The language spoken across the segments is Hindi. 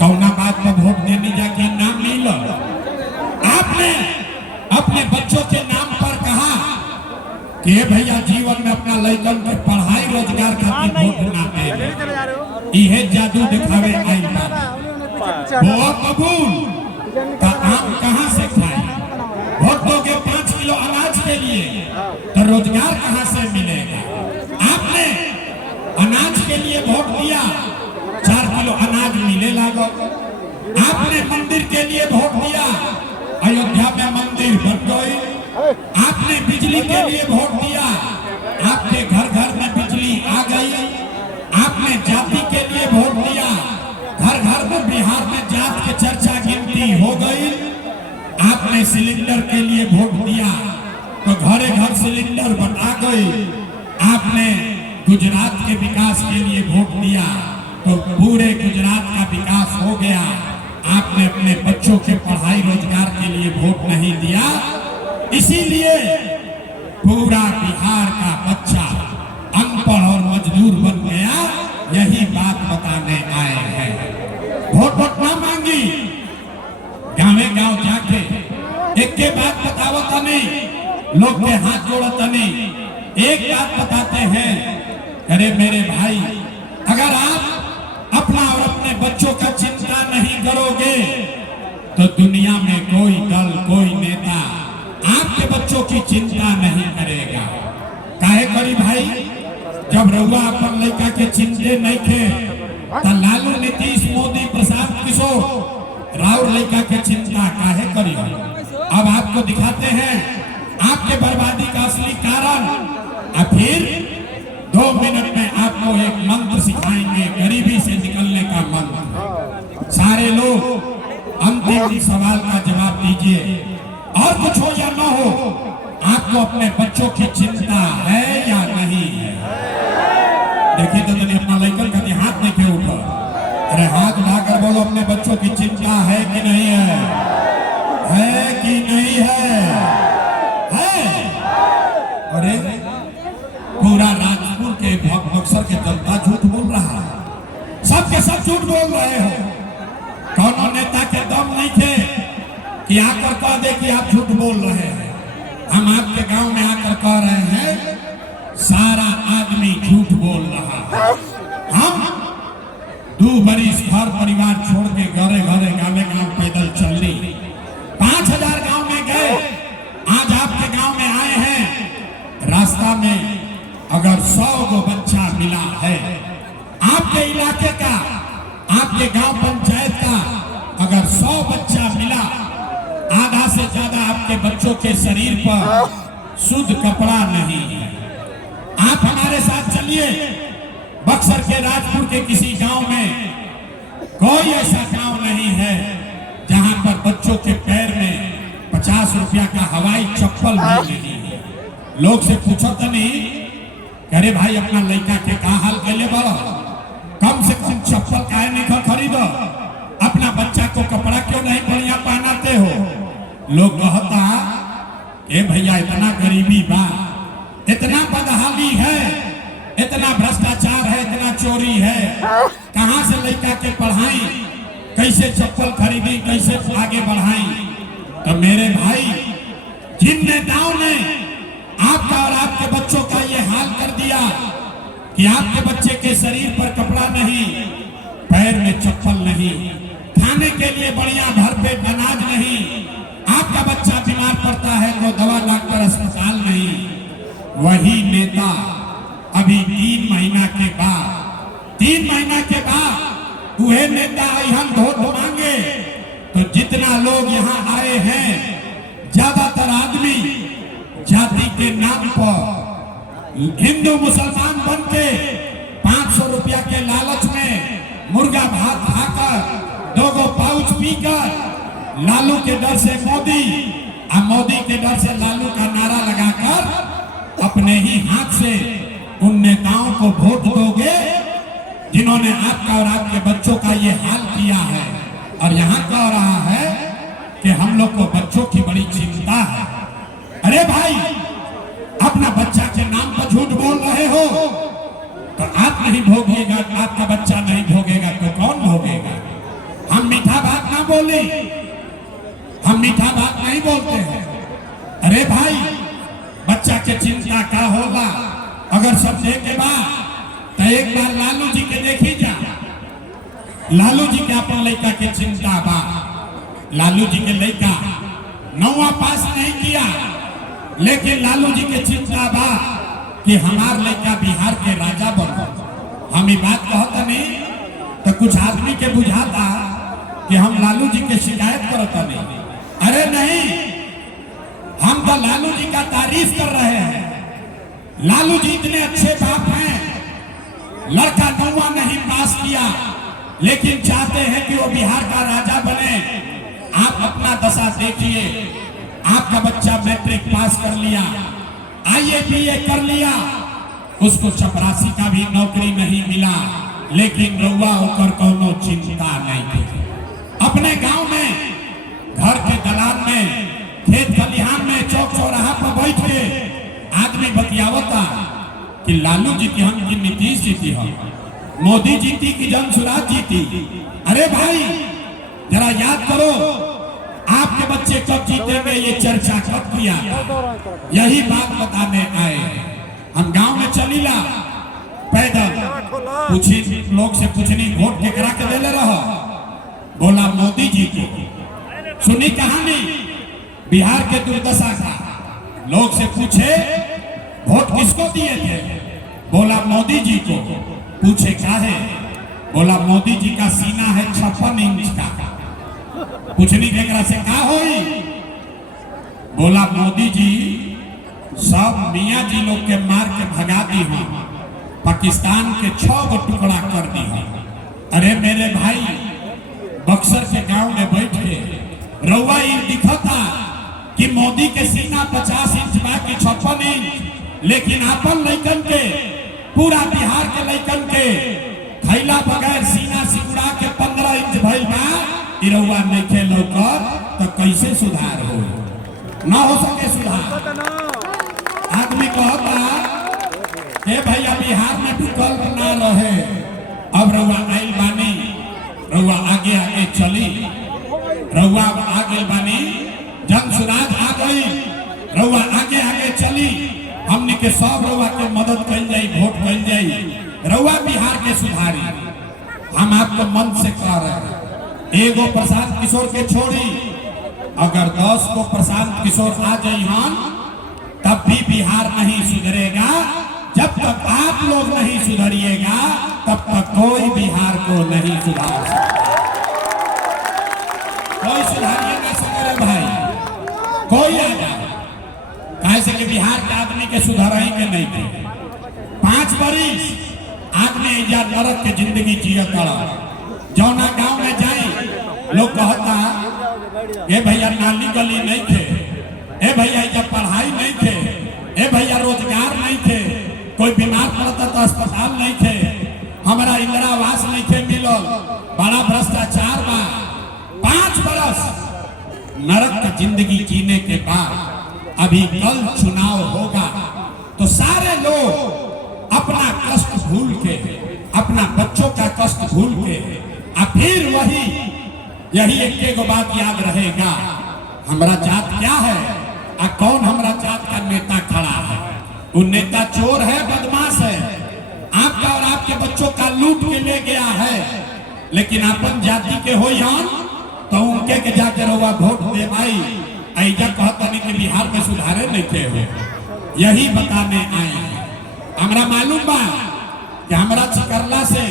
कौना बात पर वोट देने जाके नाम नहीं लो। आपने अपने बच्चों के नाम पर कहा कि भैया जीवन में अपना लड़कन के पढ़ाई रोजगार खातिर वोट ना दे, यह जादू दिखावे आई वो कबूल का आम कहां से खाए? वोट दोगे 5 किलो अनाज के लिए तो रोजगार कहां से मिलेगा? आपने अनाज के लिए वोट दिया, 4 किलो अनाज मिले लागो। आपने मंदिर के लिए वोट दिया, अयोध्या में मंदिर बन गई। आपने बिजली के लिए वोट दिया, आपके घर घर में बिजली आ गई। आपने जाति के लिए वोट दिया, घर घर में बिहार में जात की चर्चा गिनती हो गई। आपने सिलेंडर के लिए वोट दिया तो घरे घर सिलेंडर बटा गई। आपने गुजरात के विकास के लिए वोट दिया तो पूरे गुजरात का विकास हो गया। आपने अपने बच्चों के पढ़ाई रोजगार के लिए वोट नहीं दिया, इसीलिए पूरा बिहार का बच्चा अनपढ़ और मजदूर बन गया। यही बात बताने आए हैं। वोट ना मांगी, गाँवे गाँव जाके एक के बात बतावत नहीं, लोग के हाथ जोड़त नहीं, एक बात बताते हैं, अरे मेरे भाई अगर आप अपना और अपने बच्चों का चिंता नहीं करोगे तो दुनिया में कोई दल कोई नेता आपके बच्चों की चिंता नहीं करेगा। काहे करी भाई? जब रउआ अपन लड़का के चिंते नहीं थे तो लालू नीतीश मोदी प्रशांत किशोर राउर लड़का के चिंता काहे करी? अब आपको दिखाते हैं आपके बर्बादी का असली कारण। अब फिर 2 मिनट में आपको एक मंत्र सिखाएंगे, गरीबी से निकलने का मंत्र। सारे लोग अंतिम सवाल का जवाब दीजिए, और कुछ हो या न हो, आपको अपने बच्चों की चिंता है या नहीं है? देखिए तो मैंने अपना लड़कन का हाथ नहीं के ऊपर, अरे हाथ उठाकर बोलो, अपने बच्चों की चिंता है कि नहीं है? है कि नहीं है? है। अरे पूरा राजपुर के बक्सर के जनता झूठ बोल रहा है, सबके सब झूठ बोल रहे हो। कौन नेता के दम नहीं थे कि आकर कह दे कि आप झूठ बोल रहे हैं। हम आपके गांव में आकर कह रहे हैं सारा आदमी झूठ बोल रहा है। हम 2 बरिस घर परिवार छोड़ के घरे घरे गाँव गाँव पैदल चल रही, 5000 गांव में गए, आज आपके गांव में आए हैं। रास्ता में अगर 100 गो बच्चा मिला है आपके इलाके का, आपके गांव पंचायत का, अगर 100 बच्चा मिला, आधा से ज्यादा आपके बच्चों के शरीर पर शुद्ध कपड़ा नहीं है। आप हमारे साथ चलिए, बक्सर के राजपुर के किसी गांव में कोई ऐसा गांव नहीं है जहां पर बच्चों के पैर में 50 रुपया का हवाई चप्पल भी नहीं है। लोग से पूछो तो नहीं, अरे भाई अपना लड़का के का हाल कैले बड़ो, कम से कम चप्पल काहे नहीं खरीदो, अपना बच्चा को कपड़ा क्यों नहीं बढ़िया पहनाते हो? लोग कहता ए भैया इतना गरीबी बा, इतना बदहाली है, इतना भ्रष्टाचार है, इतना चोरी है, कहां से लड़का के पढ़ाई, कैसे चप्पल खरीदी, कैसे आगे बढ़ाई? तो मेरे भाई, जिन नेताओं ने आपका और आपके बच्चों का ये हाल कर दिया कि आपके बच्चे के शरीर पर कपड़ा नहीं, पैर में चप्पल नहीं, खाने के लिए बढ़िया घर पे अनाज नहीं, आपका बच्चा बीमार पड़ता है तो दवा डॉक्टर अस्पताल नहीं, वही नेता अभी 3 महीना के बाद वह नेता हम वोट मांगे तो जितना लोग यहाँ आए हैं, ज्यादातर आदमी जाति के नाम पर हिंदू मुसलमान बन के 500 रुपया के लालच में मुर्गा भात खाकर 2 गो पाउच पीकर लालू के डर से मोदी और मोदी के डर से लालू का नारा लगाकर अपने ही हाथ से उन नेताओं को वोट दोगे जिन्होंने आपका और आपके बच्चों का ये हाल किया है। और यहाँ कह रहा है कि हम लोग को बच्चों की बड़ी चिंता है। अरे भाई, अपना बच्चा के नाम पर झूठ बोल रहे हो तो आप नहीं भोगिएगा, आपका बच्चा नहीं भोगेगा तो कौन भोगेगा? हम मीठा बात ना बोली, हम मीठा बात नहीं बोलते हैं। अरे भाई, बच्चा के चिंता का होगा अगर समझे के बाद तो एक बार लालू जी के देखी जा। लालू जी के अपन लड़का के चिंता बा। लालू जी के लड़का 9वां पास नहीं किया, लेकिन लालू जी के चिंता बा कि हमार लड़का बिहार के राजा बनो। हम ये बात कहता नहीं तो कुछ आदमी के बुझाता कि हम लालू जी के शिकायत करता नहीं। अरे नहीं, हम तो लालू जी का तारीफ कर रहे हैं। लालू जी इतने अच्छे बाप हैं, लड़का 9वां नहीं पास किया लेकिन चाहते हैं कि वो बिहार का राजा बने। आप अपना दशा देखिए, आपका बच्चा मैट्रिक पास कर लिया, IABA कर लिया, उसको चपरासी का भी नौकरी नहीं मिला, लेकिन रउआ होकर कोनो चिंता नहीं की। अपने गांव में, घर के दलान में, खेत खलिहान में, चौक चौराहा पर बैठ के आदमी बतियावता कि लालू जी की हम की नीतीश जीती हम, मोदी जीती की जनसुराज जीती। अरे भाई, जरा याद करो आपके बच्चे कब जीतेंगे, ये चर्चा कब किया। यही बात बताने आए। हम गांव में चलीला पैदल, पूछी लोग से पूछनी वोट के करा के देले रहो, बोला मोदी जी को। सुनी कहानी बिहार के दुर्दशा का। लोग से पूछे वोट किसको दिए थे, बोला मोदी जी को। पूछे क्या है, बोला मोदी जी का सीना है 56 इंच का। पूछनी केकरा से क्या होई, बोला मोदी जी सब मियाँ जी लोग के मार के भगा दी हो, पाकिस्तान के 6 गो टुकड़ा कर दी हो। अरे मेरे भाई, बक्सर के गांव में बैठ के रउआ ये दिखा था कि मोदी के सीना 50 इंच बाकी 56 इंच, लेकिन अपन लइकन के, पूरा बिहार के लइकन के खैला बगैर सीना सिकुड़ा के 15 इंच भइल बा। रउआ नहीं खेलो कर तो कैसे सुधार हो, ना हो सके सुधार। आदमी कहता हे भैया बिहार में विकल्प ना रहे, अब रउआ आइल बानी, रउआ आगे आगे चली, रउआ आगे बानी, जनसुराज आ गई, रउआ आगे आगे चली, हमने के सब रउआ के मदद कल जाई, वोट कल जाई, रउआ बिहार के सुधारी। हम आपको मन से कह रहे हैं, एगो प्रशांत किशोर के छोड़ी, अगर 10 को प्रशांत किशोर आ जाई हम, तब भी बिहार नहीं सुधरेगा। जब तक आप लोग नहीं सुधरिएगा तब तक कोई बिहार को नहीं सुधार सकता। कोई सुधारिए नहीं सकेगा भाई, कोई आ जाए। कैसे कि बिहार के आदमी के सुधाराई के नहीं थे। 5 बरिस आदमी या नरक के जिंदगी जिया करा। जौना गांव में जाए लोग कहता ए भैया नाली गली नहीं थे, ए भैया जब पढ़ाई नहीं थे, ए भैया रोजगार नहीं थे, कोई बीमार पड़ता तो अस्पताल नहीं थे, हमारा इंदिरा आवास नहीं थे मिलल, बड़ा भ्रष्टाचार बा। 5 बरस नरक का जिंदगी जीने के बाद अभी कल चुनाव होगा तो सारे लोग अपना कष्ट भूल के, अपना बच्चों का कष्ट भूल के, फिर वही यही एक बात याद रहेगा, हमारा जात क्या है और कौन हमारा जात का नेता खड़ा है। वो नेता चोर है, बदमाश है, आपका और आपके बच्चों का लूट के ले गया है, लेकिन अपन जाति के हो तो उनके के जाके रहुआ वोट दे भाई। ऐजा कहता नहीं कि बिहार में सुधारे नहीं थे हो, यही बताने आए हैं। हमरा मालूम बा कि हमरा चिकरला से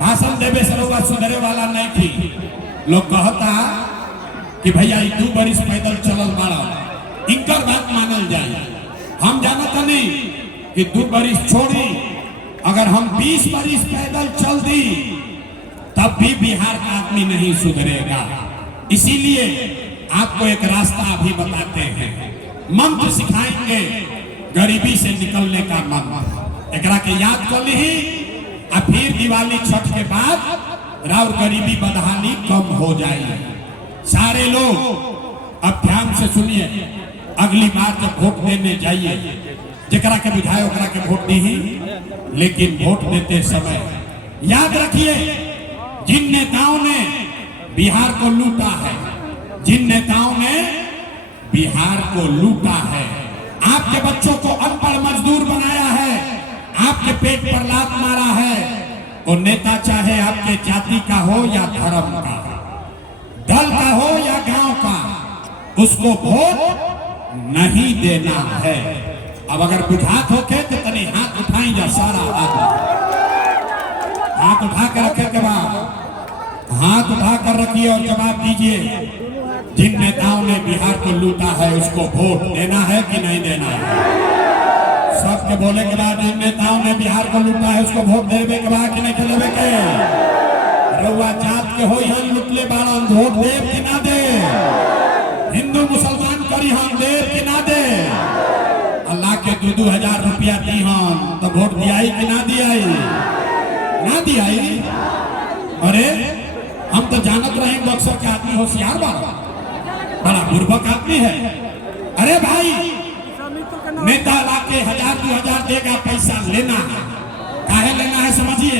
भाषण देवे से रहुआ सुधरे वाला नहीं थी। लोग कहता कि भैया 2 बरिस पैदल चलल बाड़ा, इनकर बात मानल जाए। हम जानता नहीं कि 2 बरिस छोड़ी, अगर हम 20 बरिस पैदल चल दी तब भी बिहार का आदमी नहीं सुधरेगा। इसीलिए आपको एक रास्ता अभी बताते हैं, मंत्र सिखाएंगे गरीबी से निकलने का मंत्र। एकरा के याद कर ली, और फिर दिवाली छठ के बाद राउर गरीबी बदहाली कम हो जाएगी। सारे लोग अब ध्यान से सुनिए, अगली बार जब वोट देने जाइए, जकरा के बुझाए ओकरा के वोट दी, लेकिन वोट देते समय याद रखिए जिन नेताओं ने बिहार को लूटा है, जिन नेताओं ने बिहार को लूटा है, आपके बच्चों को अनपढ़ मजदूर बनाया है, आपके पेट पर लात मारा है, वो नेता चाहे आपके जाति का हो या धर्म का, दल का हो या गांव का, उसको वोट नहीं देना है। अब अगर बुझात होके तो तनी हाथ उठाई जा, सारा आदमी हाथ उठा कर रखे के बाद हाथ उठा कर रखिए और जवाब दीजिए, जिन नेताओं ने बिहार को लूटा है उसको वोट देना है कि नहीं देना है? सबके बोले के बाद जिन नेताओं ने बिहार को लूटा है उसको वोट देवे के बाद कि नहीं देवे के? रउआ जात के हो यहाँ लुटले बाड़न, वोट देव कि ना दे? हिंदू मुसलमान करी हम देव कि ना दे? अल्लाह के 2-2 हजार रुपया दी हम तो वोट दियाई कि ना दियाई? ना दियाई। अरे हम तो जानत रहे बक्सर के आदमी होशियार बड़ा बुर्बक आदमी है। अरे भाई नेता लाके 1000-2000 देगा, पैसा लेना है, काहे लेना है समझिए।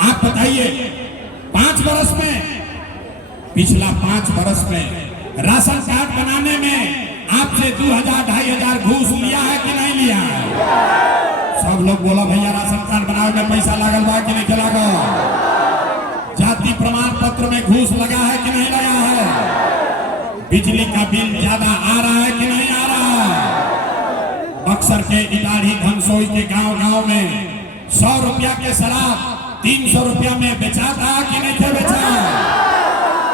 आप बताइए 5 बरस में, पिछला 5 बरस में राशन कार्ड बनाने में आपसे 2000-2500 घूस लिया है कि नहीं लिया है? सब लोग बोला भैया राशन कार्ड बनाने में पैसा लागल बा कि नहीं लगा? जाति प्रमाण पत्र में घूस लगा है कि नहीं लगा है? बिजली का बिल ज्यादा आ रहा है कि नहीं आ रहा? बक्सर के इटाढ़ी घनसोई के गांव में 100 रुपया के शराब 300 रुपया में बेचा था कि नहीं थे बेचा?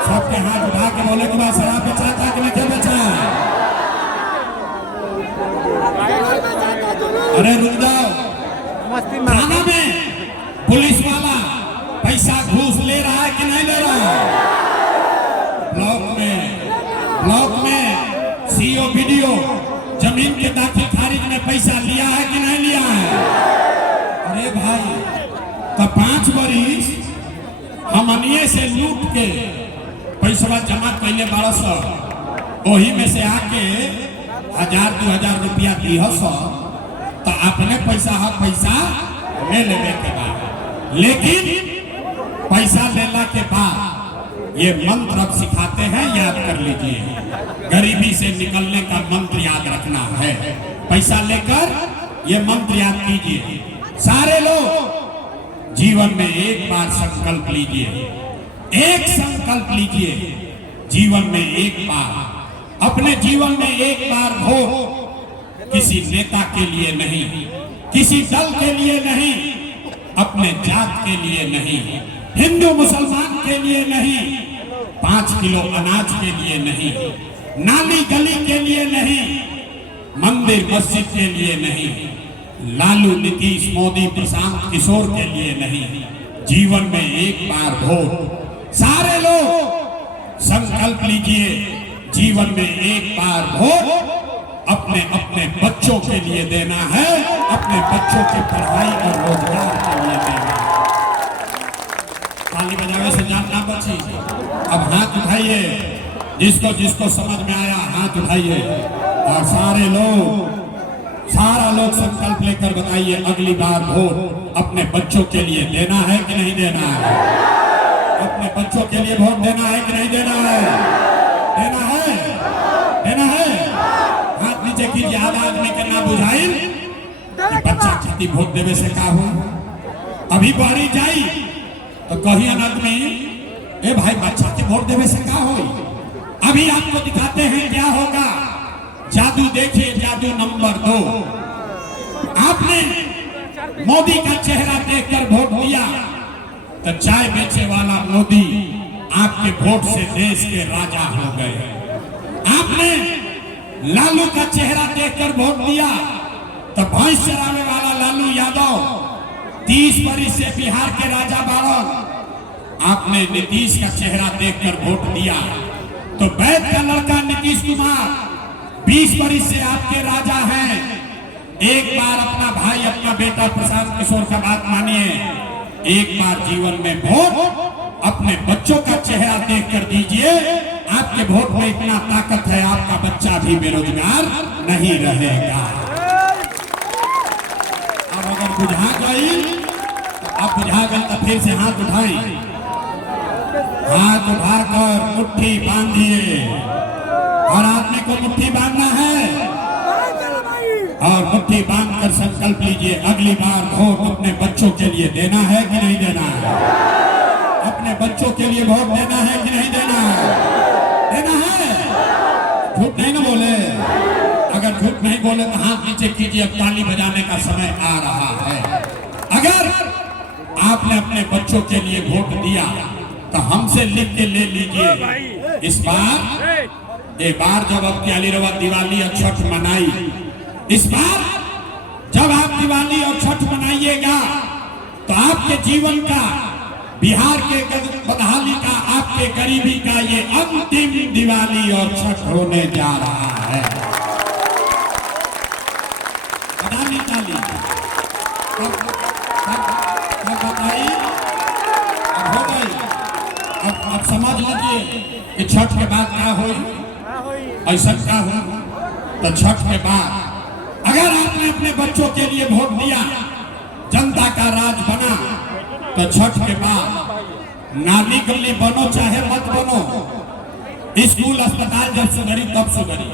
सबके हाथ उठा के बोले के बाद शराब बेचा था कि नहीं थे बेचा? अरे रुक जाओ, थाना में पुलिस वाला पैसा घूस ले रहा है कि नहीं ले रहा? ब्लॉक में सीओ वीडियो जमीन के दाखिल खारिज में पैसा लिया है कि नहीं लिया है? अरे भाई तो 5 बरिस हमनिए से लूट के पैसा जमा कैले 1200, वही में से आके 1000-2000 रुपया दी तो अपने पैसा ले लेने के बाद, लेकिन पैसा लेला के बाद ये मंत्र अब सिखाते हैं, याद कर लीजिए। गरीबी से निकलने का मंत्र याद रखना है। पैसा लेकर ये मंत्र याद कीजिए। सारे लोग जीवन में एक बार संकल्प लीजिए, एक संकल्प लीजिए जीवन में एक बार, अपने जीवन में एक बार हो, किसी नेता के लिए नहीं, किसी दल के लिए नहीं, अपने जात के लिए नहीं, हिंदू मुसलमान के लिए नहीं, 5 किलो अनाज के लिए नहीं, नाली गली के लिए नहीं, मंदिर मस्जिद के लिए नहीं, लालू नीतीश मोदी प्रशांत किशोर के लिए नहीं, जीवन में एक बार वोट। सारे लोग संकल्प लीजिए, जीवन में एक बार वोट अपने अपने बच्चों के लिए देना है, अपने बच्चों की पढ़ाई और रोजगार के लिए देना है। ताली बजावे से जान ना बची। अब हाथ उठाइए, जिसको समझ में आया हाथ उठाइए, और सारा लोग संकल्प लेकर बताइए अगली बार वोट अपने बच्चों के लिए देना है कि नहीं देना है? अपने बच्चों के लिए वोट देना है कि नहीं देना है? देना है, देना है। हाथ नीचे कीजिए, आवाज में करना बुझाई कि बच्चा खाती वोट देवे से का हो। अभी बारी जाई तो कही आदमी ए भाई बच्चा के वोट देवे से का हो। अभी आपको दिखाते हैं क्या होगा। जादू देखिए, जादू नंबर 2। आपने मोदी का चेहरा देखकर वोट दिया तो चाय बेचे वाला मोदी आपके वोट से देश के राजा हो गए। आपने लालू का चेहरा देखकर वोट दिया तो भैंस चराने वाला लालू यादव 30 वर्ष से बिहार के राजा बाड़न। आपने नीतीश का चेहरा देखकर वोट दिया तो वैद्य का लड़का नीतीश कुमार 20 वर्ष से आपके राजा हैं। एक बार अपना भाई, अपना बेटा प्रशांत किशोर का बात मानिए। एक बार जीवन में वोट अपने बच्चों का चेहरा देखकर दीजिए। आपके वोट में इतना ताकत है, आपका बच्चा भी बेरोजगार नहीं रहेगा। अब अगर बुझा गई तो अब बुझा गई तो फिर से हाथ उठाएं। हाथ उठाकर मुट्ठी बांधिए और आदमी को मुट्ठी बांधना है और मुट्ठी बांधकर संकल्प लीजिए अगली बार वोट अपने बच्चों के लिए देना है कि नहीं देना है। अपने बच्चों के लिए वोट देना है कि नहीं देना है। देना है। झूठ नहीं ना बोले। अगर झूठ नहीं बोले तो हाथ नीचे कीजिए। अब ताली बजाने का समय आ रहा है। अगर आपने अपने बच्चों के लिए वोट दिया तो हमसे लिख के ले लीजिए। इस बार जब आपकी अलीरवा दिवाली और छठ मनाई, इस बार जब आप दिवाली और छठ मनाइएगा तो आपके जीवन का, बिहार के बदहाली का, आपके गरीबी का ये अंतिम दिवाली और छठ होने जा रहा है। बताइए बताइए अब हो गई। अब समझ लीजिए कि छठ के बाद क्या हो, ऐसा क्या हो। तो छठ के बाद अगर आपने अपने बच्चों के लिए वोट दिया, जनता का राज बना, तो छठ के बाद नाली गली बनो चाहे मत बनो, स्कूल अस्पताल जब सुधरी तब सुधरी,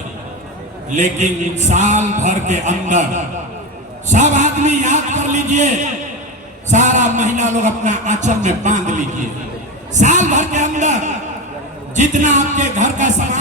लेकिन साल भर के अंदर सब आदमी याद कर लीजिए, सारा महीना लोग अपना आंचल में बांध लीजिए। साल भर के अंदर जितना आपके घर का सामान